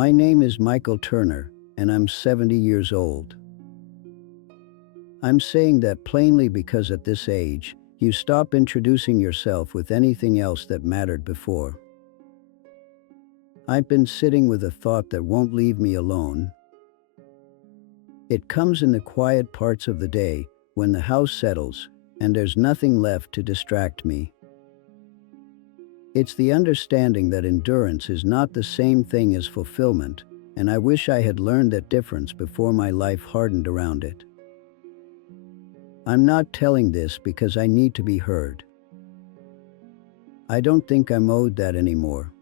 My name is Michael Turner, and I'm 70 years old. I'm saying that plainly because at this age, you stop introducing yourself with anything else that mattered before. I've been sitting with a thought that won't leave me alone. It comes in the quiet parts of the day, when the house settles, and there's nothing left to distract me. It's the understanding that endurance is not the same thing as fulfillment, and I wish I had learned that difference before my life hardened around it. I'm not telling this because I need to be heard. I don't think I'm owed that anymore.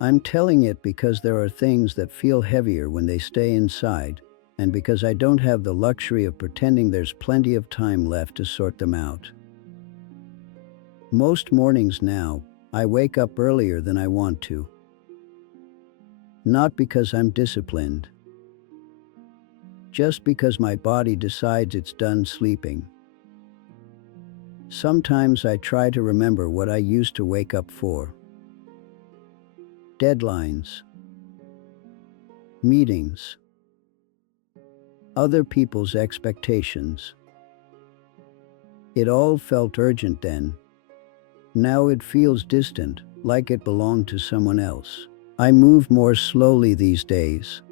I'm telling it because there are things that feel heavier when they stay inside, and because I don't have the luxury of pretending there's plenty of time left to sort them out. Most mornings now, I wake up earlier than I want to. Not because I'm disciplined. Just because my body decides it's done sleeping. Sometimes I try to remember what I used to wake up for. Deadlines. Meetings. Other people's expectations. It all felt urgent then. Now it feels distant, like it belonged to someone else. I move more slowly these days.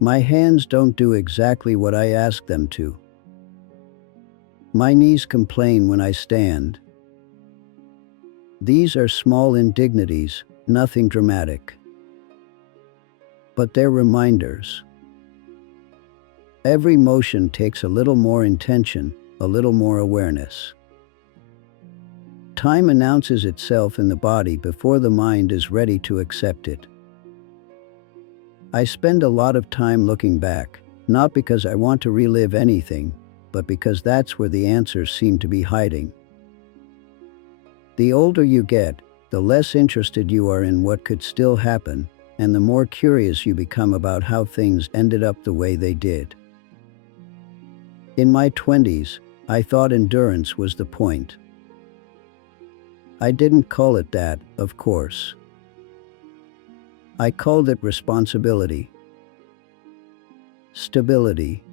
My hands don't do exactly what I ask them to. My knees complain when I stand. These are small indignities, nothing dramatic. But they're reminders. Every motion takes a little more intention, a little more awareness. Time announces itself in the body before the mind is ready to accept it. I spend a lot of time looking back, not because I want to relive anything, but because that's where the answers seem to be hiding. The older you get, the less interested you are in what could still happen, and the more curious you become about how things ended up the way they did. In my 20s, I thought endurance was the point. I didn't call it that, of course. I called it responsibility. Stability.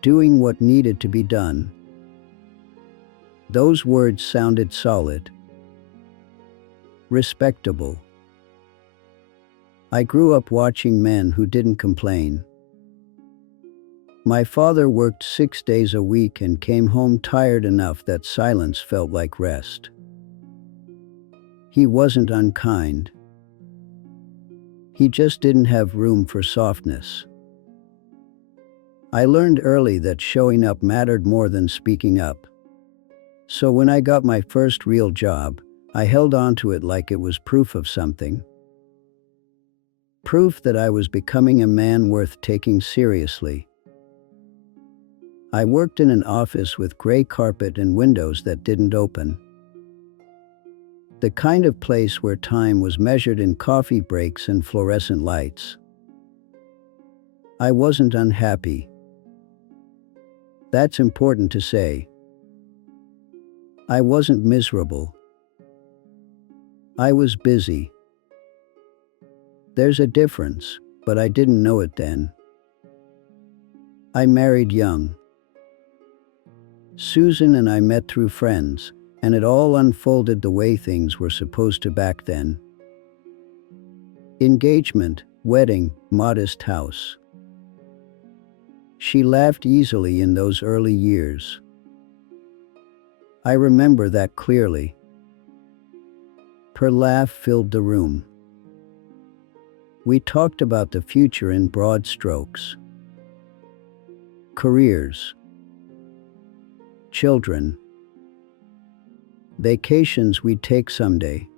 Doing what needed to be done. Those words sounded solid. Respectable. I grew up watching men who didn't complain. My father worked 6 days a week and came home tired enough that silence felt like rest. He wasn't unkind. He just didn't have room for softness. I learned early that showing up mattered more than speaking up. So when I got my first real job, I held on to it like it was proof of something. Proof that I was becoming a man worth taking seriously. I worked in an office with gray carpet and windows that didn't open. The kind of place where time was measured in coffee breaks and fluorescent lights. I wasn't unhappy. That's important to say. I wasn't miserable. I was busy. There's a difference, but I didn't know it then. I married young. Susan and I met through friends, and it all unfolded the way things were supposed to back then. Engagement, wedding, modest house. She laughed easily in those early years. I remember that clearly. Her laugh filled the room. We talked about the future in broad strokes. Careers. Children. Vacations we'd take someday.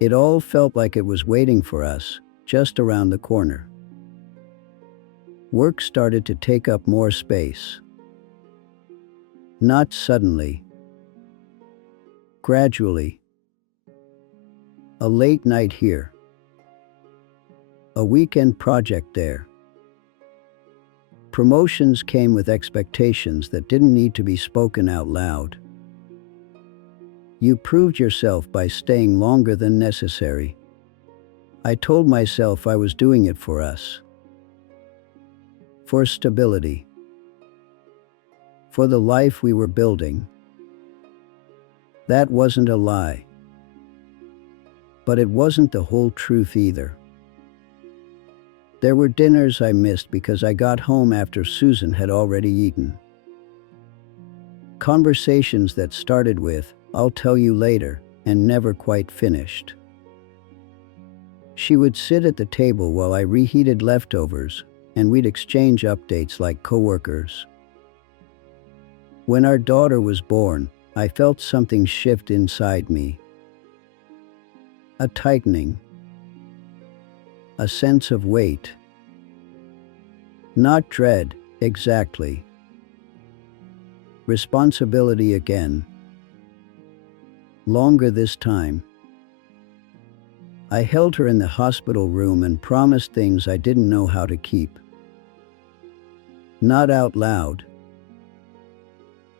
It all felt like it was waiting for us, just around the corner. Work started to take up more space. Not suddenly. Gradually. A late night here. A weekend project there. Promotions came with expectations that didn't need to be spoken out loud. You proved yourself by staying longer than necessary. I told myself I was doing it for us. For stability. For the life we were building. That wasn't a lie. But it wasn't the whole truth either. There were dinners I missed because I got home after Susan had already eaten. Conversations that started with, "I'll tell you later," and never quite finished. She would sit at the table while I reheated leftovers, and we'd exchange updates like coworkers. When our daughter was born, I felt something shift inside me. A tightening. A sense of weight. Not dread, exactly. Responsibility again. Longer this time. I held her in the hospital room and promised things I didn't know how to keep. Not out loud.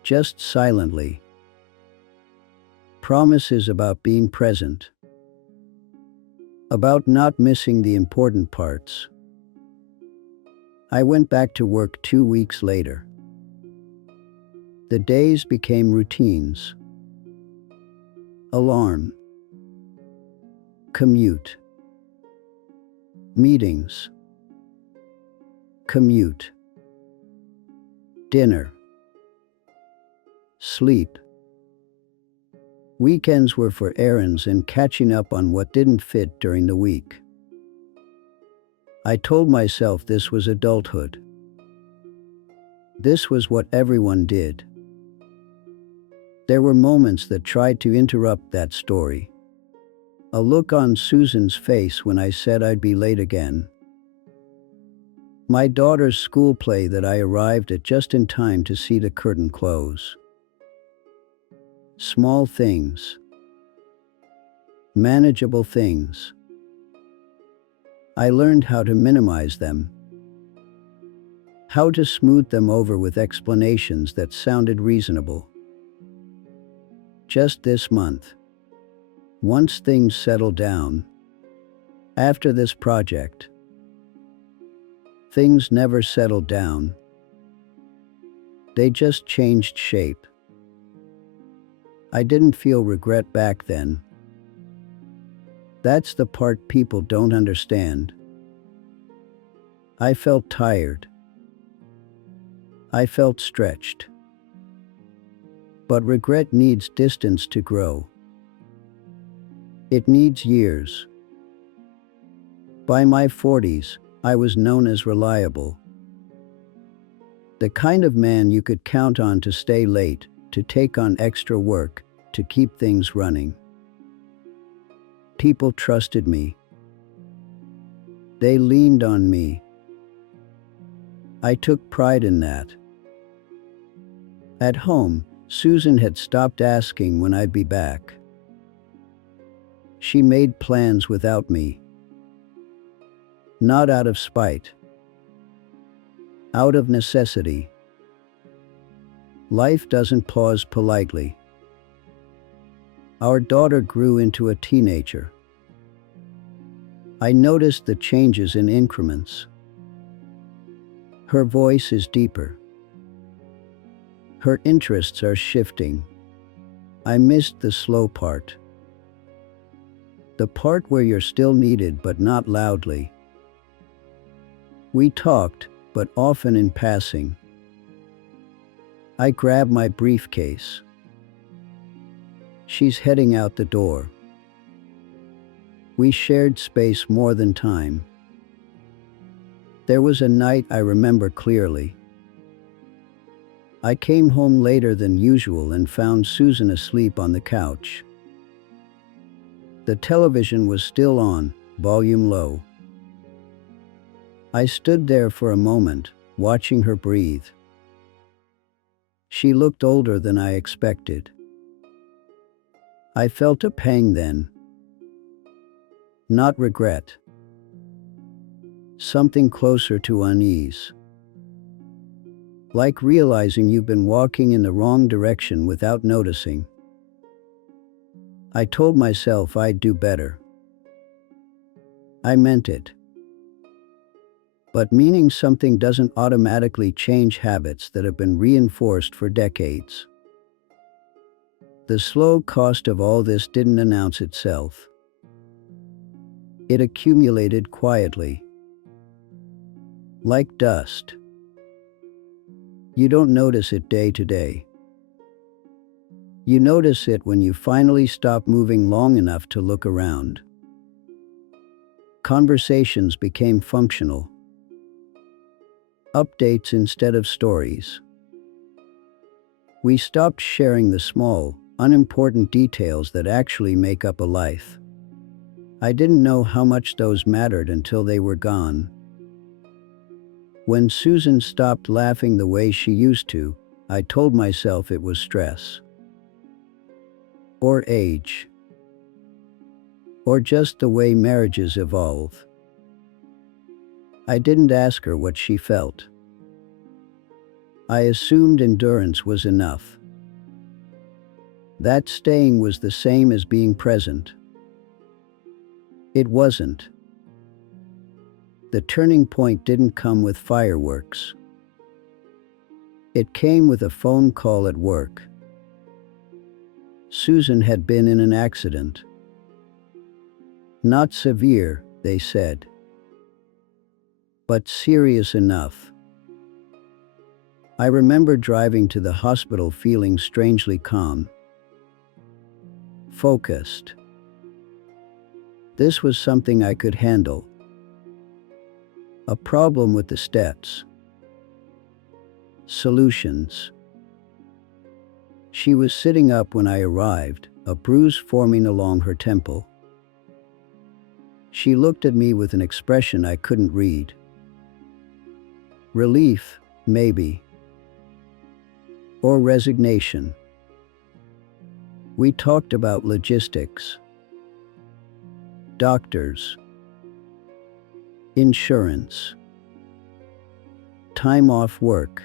Just silently. Promises about being present. About not missing the important parts. I went back to work 2 weeks later. The days became routines. Alarm. Commute. Meetings. Commute. Dinner. Sleep. Weekends were for errands and catching up on what didn't fit during the week. I told myself this was adulthood. This was what everyone did. There were moments that tried to interrupt that story. A look on Susan's face when I said I'd be late again. My daughter's school play that I arrived at just in time to see the curtain close. Small things. Manageable things. I learned how to minimize them. How to smooth them over with explanations that sounded reasonable. Just this month. Once things settled down. After this project. Things never settled down. They just changed shape. I didn't feel regret back then. That's the part people don't understand. I felt tired. I felt stretched. But regret needs distance to grow. It needs years. By my 40s, I was known as reliable. The kind of man you could count on to stay late, to take on extra work, to keep things running. People trusted me. They leaned on me. I took pride in that. At home, Susan had stopped asking when I'd be back. She made plans without me. Not out of spite. Out of necessity. Life doesn't pause politely. Our daughter grew into a teenager. I noticed the changes in increments. Her voice is deeper. Her interests are shifting. I missed the slow part. The part where you're still needed but not loudly. We talked, but often in passing. I grabbed my briefcase. She's heading out the door. We shared space more than time. There was a night I remember clearly. I came home later than usual and found Susan asleep on the couch. The television was still on, volume low. I stood there for a moment, watching her breathe. She looked older than I expected. I felt a pang then. Not regret. Something closer to unease. Like realizing you've been walking in the wrong direction without noticing. I told myself I'd do better. I meant it. But meaning something doesn't automatically change habits that have been reinforced for decades. The slow cost of all this didn't announce itself. It accumulated quietly. Like dust. You don't notice it day to day. You notice it when you finally stop moving long enough to look around. Conversations became functional. Updates instead of stories. We stopped sharing the small, unimportant details that actually make up a life. I didn't know how much those mattered until they were gone. When Susan stopped laughing the way she used to, I told myself it was stress. Or age. Or just the way marriages evolve. I didn't ask her what she felt. I assumed endurance was enough. That staying was the same as being present. It wasn't. The turning point didn't come with fireworks. It came with a phone call at work. Susan had been in an accident. Not severe, they said. But serious enough. I remember driving to the hospital feeling strangely calm. Focused. This was something I could handle. A problem with the steps. Solutions. She was sitting up when I arrived, a bruise forming along her temple. She looked at me with an expression I couldn't read. Relief, maybe. Or resignation. We talked about logistics. Doctors. Insurance. Time off work.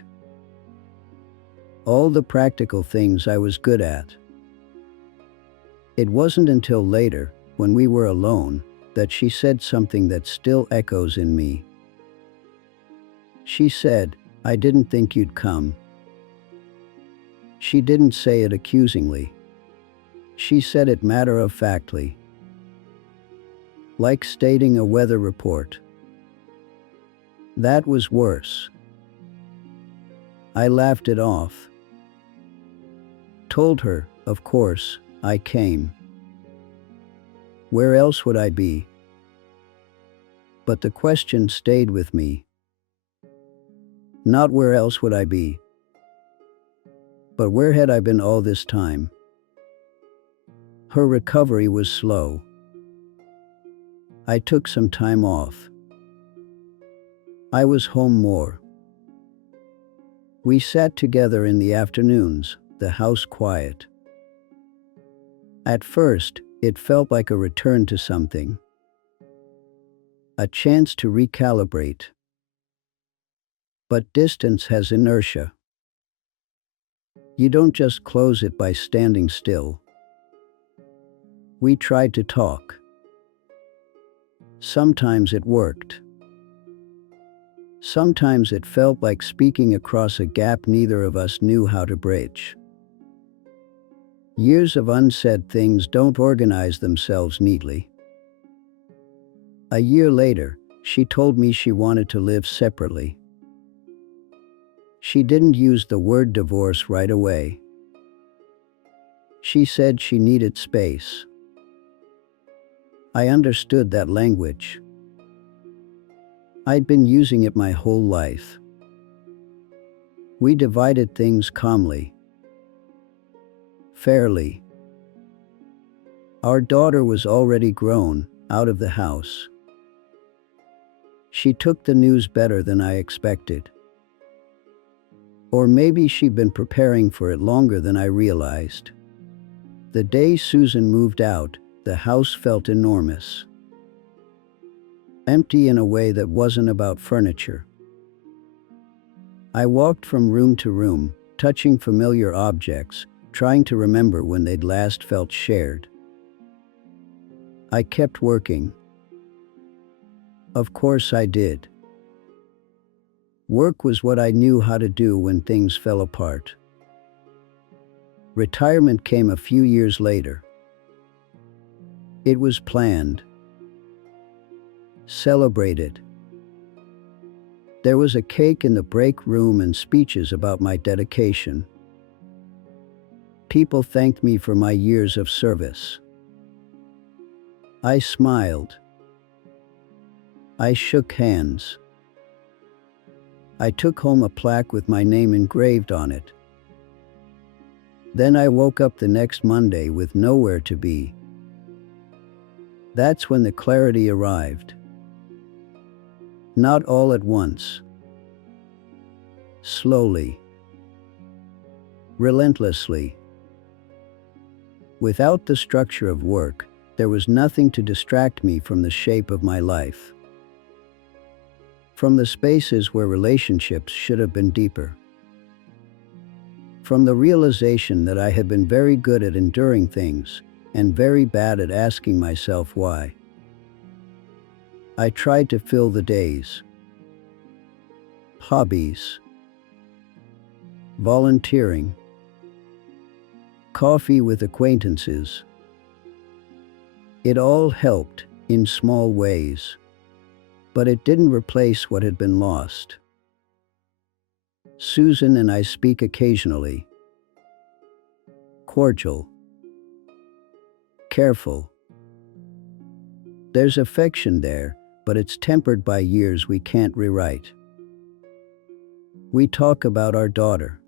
All the practical things I was good at. It wasn't until later, when we were alone, that she said something that still echoes in me. She said, "I didn't think you'd come." She didn't say it accusingly. She said it matter-of-factly. Like stating a weather report. That was worse. I laughed it off. Told her, of course, I came. Where else would I be? But the question stayed with me. Not where else would I be, but where had I been all this time? Her recovery was slow. I took some time off. I was home more. We sat together in the afternoons, the house quiet. At first, it felt like a return to something. A chance to recalibrate. But distance has inertia. You don't just close it by standing still. We tried to talk. Sometimes it worked. Sometimes it felt like speaking across a gap neither of us knew how to bridge. Years of unsaid things don't organize themselves neatly. A year later, she told me she wanted to live separately. She didn't use the word divorce right away. She said she needed space. I understood that language. I'd been using it my whole life. We divided things calmly. Fairly. Our daughter was already grown, out of the house. She took the news better than I expected. Or maybe she'd been preparing for it longer than I realized. The day Susan moved out, the house felt enormous. Empty in a way that wasn't about furniture. I walked from room to room, touching familiar objects, trying to remember when they'd last felt shared. I kept working. Of course I did. Work was what I knew how to do when things fell apart. Retirement came a few years later. It was planned. Celebrated. There was a cake in the break room and speeches about my dedication. People thanked me for my years of service. I smiled. I shook hands. I took home a plaque with my name engraved on it. Then I woke up the next Monday with nowhere to be. That's when the clarity arrived. Not all at once. Slowly. Relentlessly. Without the structure of work, there was nothing to distract me from the shape of my life. From the spaces where relationships should have been deeper. From the realization that I had been very good at enduring things, and very bad at asking myself why. I tried to fill the days. Hobbies. Volunteering. Coffee with acquaintances. It all helped, in small ways. But it didn't replace what had been lost. Susan and I speak occasionally. Cordial. Careful. There's affection there, but it's tempered by years we can't rewrite. We talk about our daughter.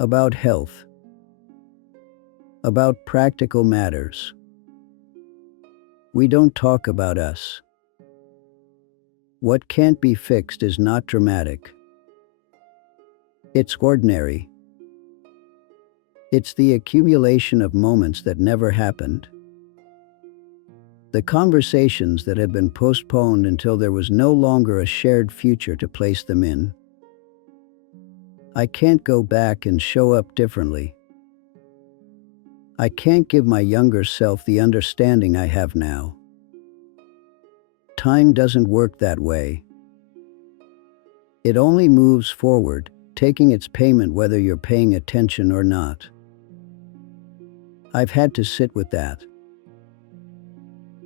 About health. About practical matters. We don't talk about us. What can't be fixed is not dramatic. It's ordinary. It's the accumulation of moments that never happened. The conversations that had been postponed until there was no longer a shared future to place them in. I can't go back and show up differently. I can't give my younger self the understanding I have now. Time doesn't work that way. It only moves forward, taking its payment whether you're paying attention or not. I've had to sit with that.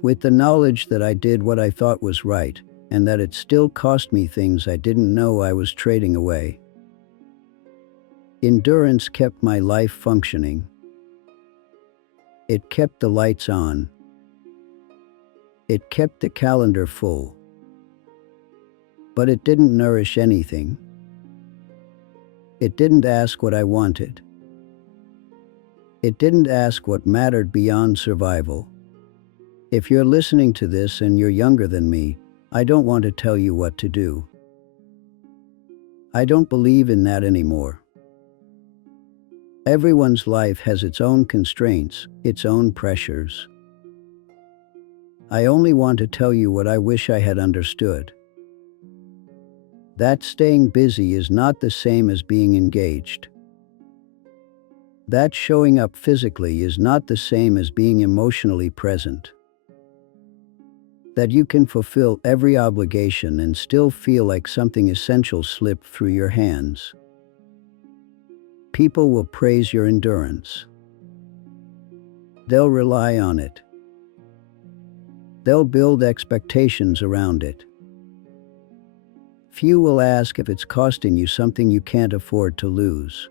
With the knowledge that I did what I thought was right, and that it still cost me things I didn't know I was trading away. Endurance kept my life functioning. It kept the lights on. It kept the calendar full. But it didn't nourish anything. It didn't ask what I wanted. It didn't ask what mattered beyond survival. If you're listening to this and you're younger than me, I don't want to tell you what to do. I don't believe in that anymore. Everyone's life has its own constraints, its own pressures. I only want to tell you what I wish I had understood. That staying busy is not the same as being engaged. That showing up physically is not the same as being emotionally present. That you can fulfill every obligation and still feel like something essential slipped through your hands. People will praise your endurance. They'll rely on it. They'll build expectations around it. Few will ask if it's costing you something you can't afford to lose.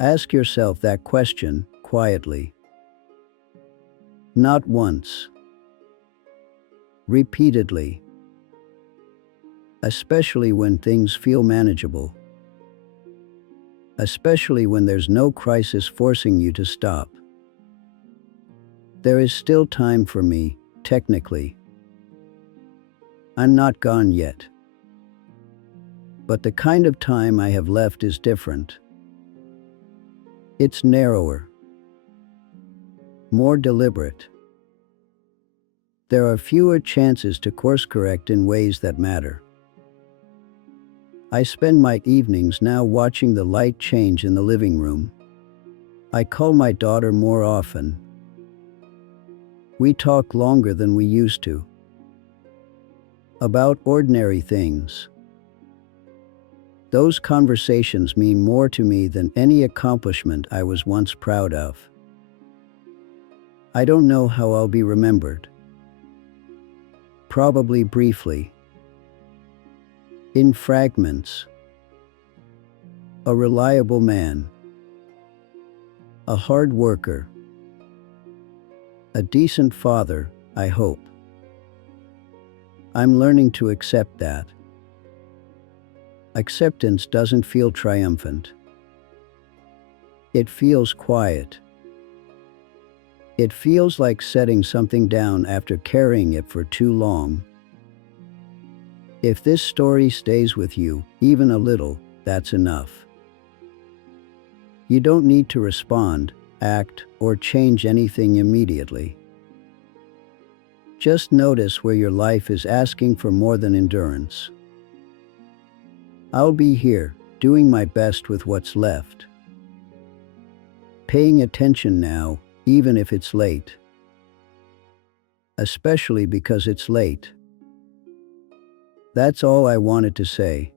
Ask yourself that question, quietly. Not once. Repeatedly. Especially when things feel manageable. Especially when there's no crisis forcing you to stop. There is still time for me, technically. I'm not gone yet. But the kind of time I have left is different. It's narrower. More deliberate. There are fewer chances to course correct in ways that matter. I spend my evenings now watching the light change in the living room. I call my daughter more often. We talk longer than we used to. About ordinary things. Those conversations mean more to me than any accomplishment I was once proud of. I don't know how I'll be remembered. Probably briefly. In fragments. A reliable man. A hard worker. A decent father, I hope. I'm learning to accept that. Acceptance doesn't feel triumphant. It feels quiet. It feels like setting something down after carrying it for too long. If this story stays with you, even a little, that's enough. You don't need to respond, act, or change anything immediately. Just notice where your life is asking for more than endurance. I'll be here, doing my best with what's left. Paying attention now, even if it's late. Especially because it's late. That's all I wanted to say.